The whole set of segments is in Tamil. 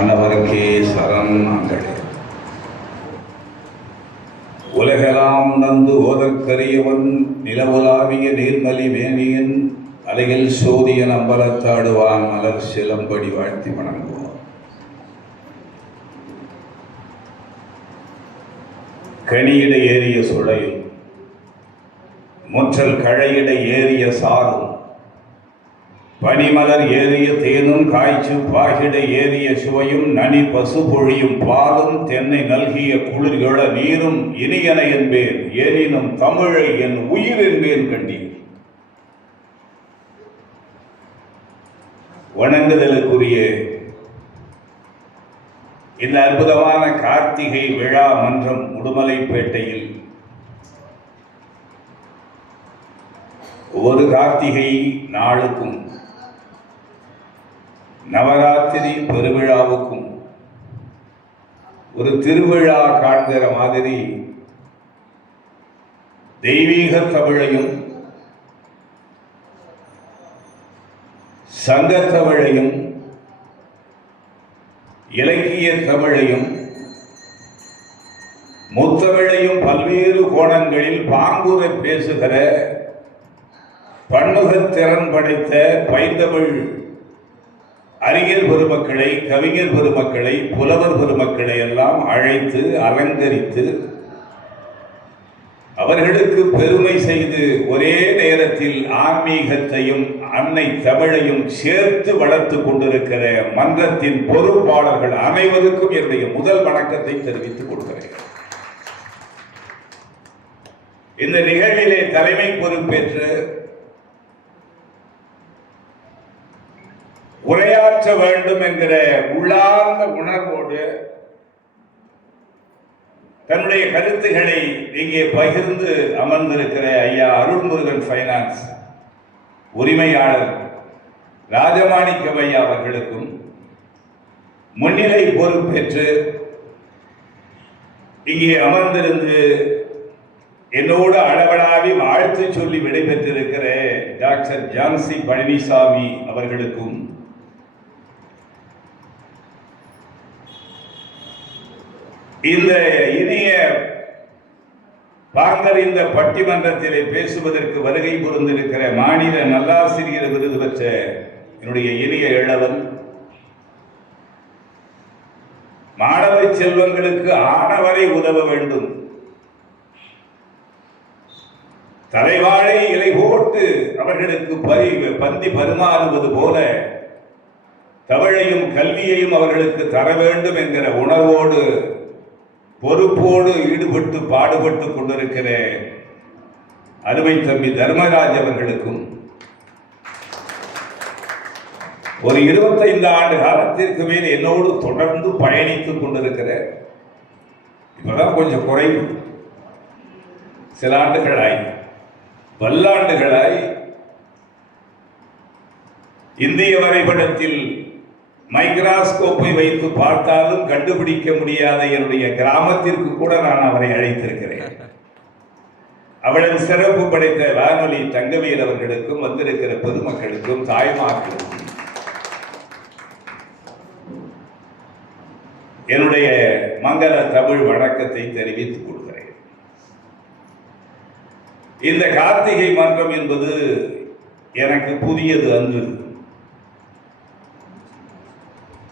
அன்னவருக்கே சரண் அங்கடே. உலகெல்லாம் நந்து ஓதற்கரியவன் நிலவுலாவிய நீர்மலி மேனியன் அலையில் சோதியன் அம்பலத்தாடுவான் மலர் சிலம்படி வாழ்த்தி வணங்குவான் கனியிட ஏறிய சுழையும் முற்றல் கழையிட ஏறிய சாரும் பனிமலர் ஏறிய தேனும் காய்ச்சு பாகிட ஏறிய சுவையும் நனி பசு பொழியும் பாலும் தென்னை நல்கிய குளிர்கொள நீரும் இனியன என்பேன். எனினும் தமிழை என் உயிர் என்பேன் கண்டீர். வணங்குதலுக்குரிய இந்த அற்புதமான கார்த்திகை விழா மன்றம் உடுமலைப்பேட்டையில் ஒரு கார்த்திகை நாளுக்கும் நவராத்திரி பெருவிழாவுக்கும் ஒரு திருவிழா காண்கிற மாதிரி தெய்வீக தமிழையும் சங்க தமிழையும் இலக்கிய தமிழையும் முத்தமிழையும் பல்வேறு கோணங்களில் பாங்குற பேசுகிற பன்முகத் திறன் படைத்த பைந்தமிழ் அறிஞர் பெருமக்களை கவிஞர் பெருமக்களை புலவர் பெருமக்களை எல்லாம் அழைத்து அலங்கரித்து அவர்களுக்கு பெருமை செய்து ஒரே நேரத்தில் ஆன்மீகத்தையும் அன்னை தமிழையும் சேர்த்து வளர்த்து கொண்டிருக்கிற மன்றத்தின் பொறுப்பாளர்கள் அனைவருக்கும் என்னுடைய முதல் வணக்கத்தை தெரிவித்துக் கொள்கிறேன். இந்த நிகழ்விலே தலைமை பொறுப்பேற்று உரையாற்ற வேண்டும் என்கிற உள்ளார்ந்த உணர்வோடு தன்னுடைய கருத்துக்களை இங்கே பகிர்ந்து அமர்ந்திருக்கிற ஐயா அருள்முருகன் ஃபைனான்ஸ் உரிமையாளர் ராஜமாணிக்கம் ஐயா அவர்களுக்கும் முன்னிலை பொறுப்பேற்று இங்கே அமர்ந்திருந்து என்னோடு அளவலாவி வாழ்த்து சொல்லி விடைபெற்றிருக்கிற டாக்டர் ஜான்சி பழனிசாமி அவர்களுக்கும் இந்த இனிய பாங்கறிந்த பட்டிமன்றத்திலே பேசுவதற்கு வருகை புரிந்திருக்கிற மாநில நல்லாசிரியர் விருது பெற்ற என்னுடைய இனிய இளவன் மாணவ செல்வங்களுக்கு ஆடவரை உதவ வேண்டும். தலைவாழை இலை போட்டு அவர்களுக்கு பரி பந்தி பரிமாறுவது போல தமிழையும் கல்வியையும் அவர்களுக்கு தர வேண்டும் என்கிற உணர்வோடு பொறுப்போடு ஈடுபட்டு பாடுபட்டு கொண்டிருக்கிற அருமை தம்பி தர்மராஜ் அவர்களுக்கும் ஒரு இருபத்தைந்து ஆண்டு காலத்திற்கு மேல் என்னோடு தொடர்ந்து பயணித்துக் கொண்டிருக்கிற இப்பதான் கொஞ்சம் குறைவு. சில ஆண்டுகளாய் பல்லாண்டுகளாய் இந்திய வரைபடத்தில் மைக்ராஸ்கோப்பை வைத்து பார்த்தாலும் கண்டுபிடிக்க முடியாத என்னுடைய கிராமத்திற்கு கூட நான் அவரை அழைத்திருக்கிறேன். அவ்வளவு சிறப்பு படைத்த வானொலி தங்கவேல் அவர்களுக்கும் வந்திருக்கிற பொதுமக்களுக்கும் தாய்மார்களுக்கும் என்னுடைய மங்கள தமிழ் வணக்கத்தை தெரிவித்துக் கொள்கிறேன். இந்த கார்த்திகை மன்றம் என்பது எனக்கு புதியது அன்று.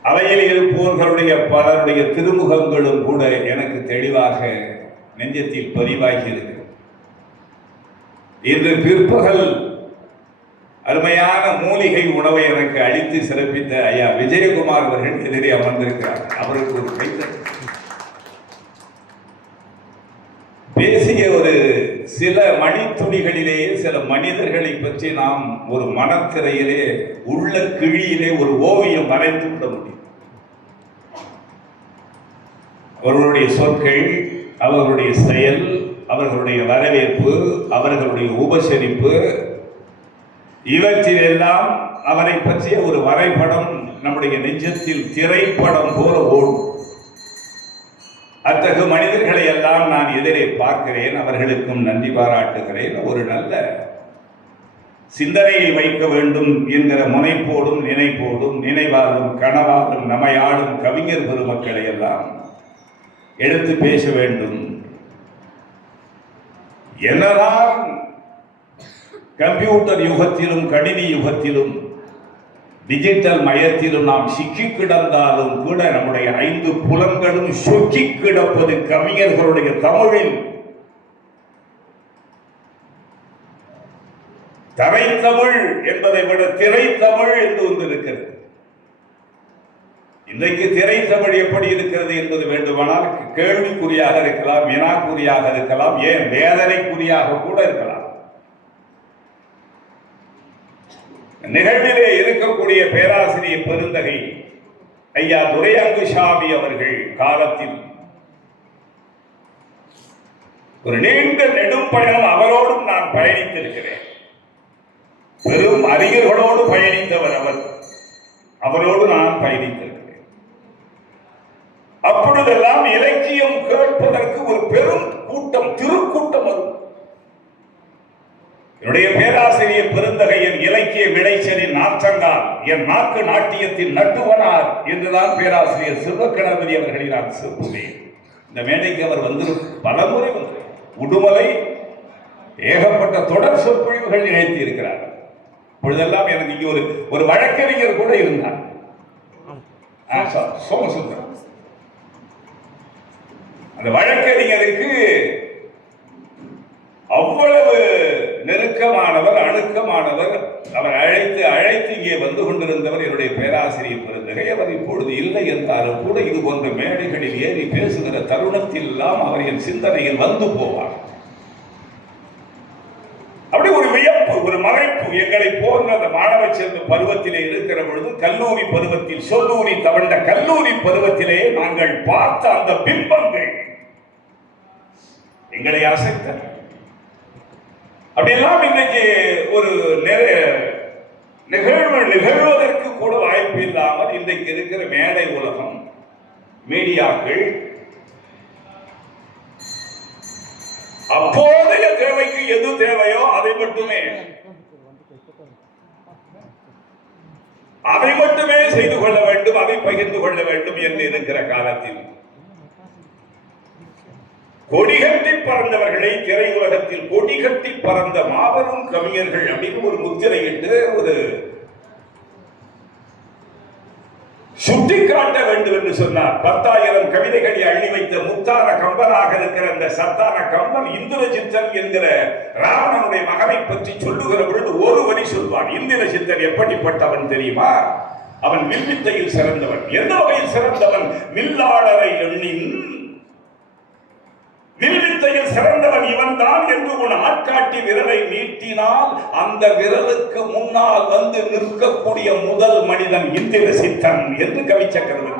அவையில் இருப்பவர்களுடைய பலருடைய திருமுகங்களும் கூட எனக்கு தெளிவாக நெஞ்சத்தில் பதிவாகி இருக்கிறது இன்று பிற்பகல் அருமையான மூலிகை உணவை எனக்கு அளித்து சிறப்பித்த ஐயா விஜயகுமார் அவர்கள் எதிரே அமர்ந்திருக்கிறார். அவருக்கு ஒரு கைத்த பேசிய ஒரு சில மணித்துளிகளிலேயே சில மனிதர்களை பற்றி நாம் ஒரு மனத்திரையிலே உள்ள கிழியிலே ஒரு ஓவியம் வரைந்து விட முடியும். அவர்களுடைய சொற்கள் அவர்களுடைய செயல் அவர்களுடைய வரவேற்பு அவர்களுடைய உபசரிப்பு இவற்றிலெல்லாம் அவரை பற்றிய ஒரு வரைபடம் நம்முடைய நெஞ்சத்தில் திரைப்படம் போல ஓடும். அத்தகு மனிதர்களை எல்லாம் நான் எதிரே பார்க்கிறேன் அவர்களுக்கும் நன்றி பாராட்டுகிறேன். ஒரு நல்ல சிந்தனையை வைக்க வேண்டும் என்கிற முனைப்போடும் நினைப்போடும் நினைவாலும் கனவாலும் நமையாடும் கவிஞர் பெருமக்களை எல்லாம் எடுத்து பேச வேண்டும். என்னதான் கம்ப்யூட்டர் யுகத்திலும் கணினி யுகத்திலும் டிஜிட்டல் மயத்திலும் நாம் சிக்கி கிடந்தாலும் கூட நம்முடைய ஐந்து புலன்களும் சொக்கி கிடப்பது கவிஞர்களுடைய தமிழில். தரைத்தமிழ் என்பதை விட திரைத்தமிழ் என்று வந்திருக்கிறது இன்றைக்கு திரைத்தமிழ் எப்படி இருக்கிறது என்பது வேண்டுமானால் கேள்விக்குறியாக இருக்கலாம் வினாக்குறியாக இருக்கலாம் ஏன் வேதனைக்குறியாக கூட இருக்கலாம். நிகழ்விலே இருக்கக்கூடிய பேராசிரியர் பெருந்தகை ஐயா துரையங்குசாமி அவர்கள் காலத்தில் ஒரு நீண்ட நெடும் பயணம் அவரோடும் நான் பயணித்திருக்கிறேன். பெரும் அறிஞர்களோடு பயணித்தவர் அவர். அவரோடு நான் பயணித்திருக்கிறேன். அப்பொழுதெல்லாம் இலக்கியம் கேட்பதற்கு ஒரு பெரும் கூட்டம் திருக்கூட்டம் வரும் என்னுடைய பேராசிரியர் பெருந்தகையின் இலக்கிய விளைச்சலின் நாற்றங்கான் என் நாக்கு நாட்டியத்தின் நட்டுவனார் என்றுதான் பேராசிரியர் சிவகணபதி அவர்களை நான் சொல்லுவேன் இந்த மேடைக்கு அவர் வந்து பலமுறை உடுமலை ஏகப்பட்ட தொடர் சொற்பொழிவுகள் நிகழ்த்தி இருக்கிறார் இப்பொழுதெல்லாம் எனக்கு இங்கே ஒரு ஒரு வழக்கறிஞர் கூட இருந்தார். சோமசுந்தரம். வழக்கறிஞருக்கு அவ்வளவு நெருக்கமானவர் அணுக்கமானவர் அவர் அழைத்து அழைத்து இங்கே வந்து கொண்டிருந்தவர் என்னுடைய பேராசிரியர் பெருந்தகை அவர் இப்பொழுது இல்லை என்றாலும் கூட இது போன்ற மேடைகளில் ஏறி பேசுகிற தருணத்தில் எல்லாம் அவர் என் சிந்தனையில் வந்து போவார். அப்படி ஒரு வியப்பு ஒரு மறைப்பு எங்களை போன்ற அந்த மாணவ சேர்ந்த பருவத்திலே இருக்கிற பொழுது கல்லூரி பருவத்தில் சொல்லூரி தவழ்ந்த கல்லூரி பருவத்திலே நாங்கள் பார்த்த அந்த பிம்பங்கள் எங்களை அசைத்த. அப்படியெல்லாம் இன்றைக்கு ஒரு நிறை- நிகழ்வு நிகழ்வதற்கு கூட வாய்ப்பு இல்லாமல் இன்றைக்கு இருக்கிற மேடை உலகம் மீடியாக்கள் அப்போதைய தேவைக்கு எது தேவையோ அதை மட்டுமே. அதை மட்டுமே செய்து கொள்ள வேண்டும் அதை பகிர்ந்து கொள்ள வேண்டும் என்று இருக்கிற காலத்தில். கொடிகட்டி பறந்தவர்களை திரையுலகத்தில் கொடிகட்டி பறந்த மாபெரும் கவிஞர்கள் அப்படின்னு ஒரு முத்திரையிட்டு ஒரு சுட்டிக்காட்ட வேண்டும் என்று சொன்னார். பத்தாயிரம் கவிதைகளை அள்ளி வைத்த முத்தான கம்பனாக இருக்கிற அந்த சத்தான கம்பன் இந்திரஜித்தன் என்கிற ராவணனுடைய மகனை பற்றி சொல்லுகிற பொழுது ஒரு வரி சொல்வான். இந்திரஜித்தன் எப்படிப்பட்டவன் தெரியுமா? அவன் வில்வித்தையில் சிறந்தவன். எந்த வகையில் சிறந்தவன்? வில்லாளரை எண்ணின் வில்வித்தையில் சிறந்தவன் இவன்தான் என்று உன் ஆட்காட்டி விரலை நீட்டினால் அந்த விரலுக்கு முன்னால் வந்து நிற்கக்கூடிய முதல் மனிதன் இந்திர சித்தன் என்று கவி சக்கரவர்த்தி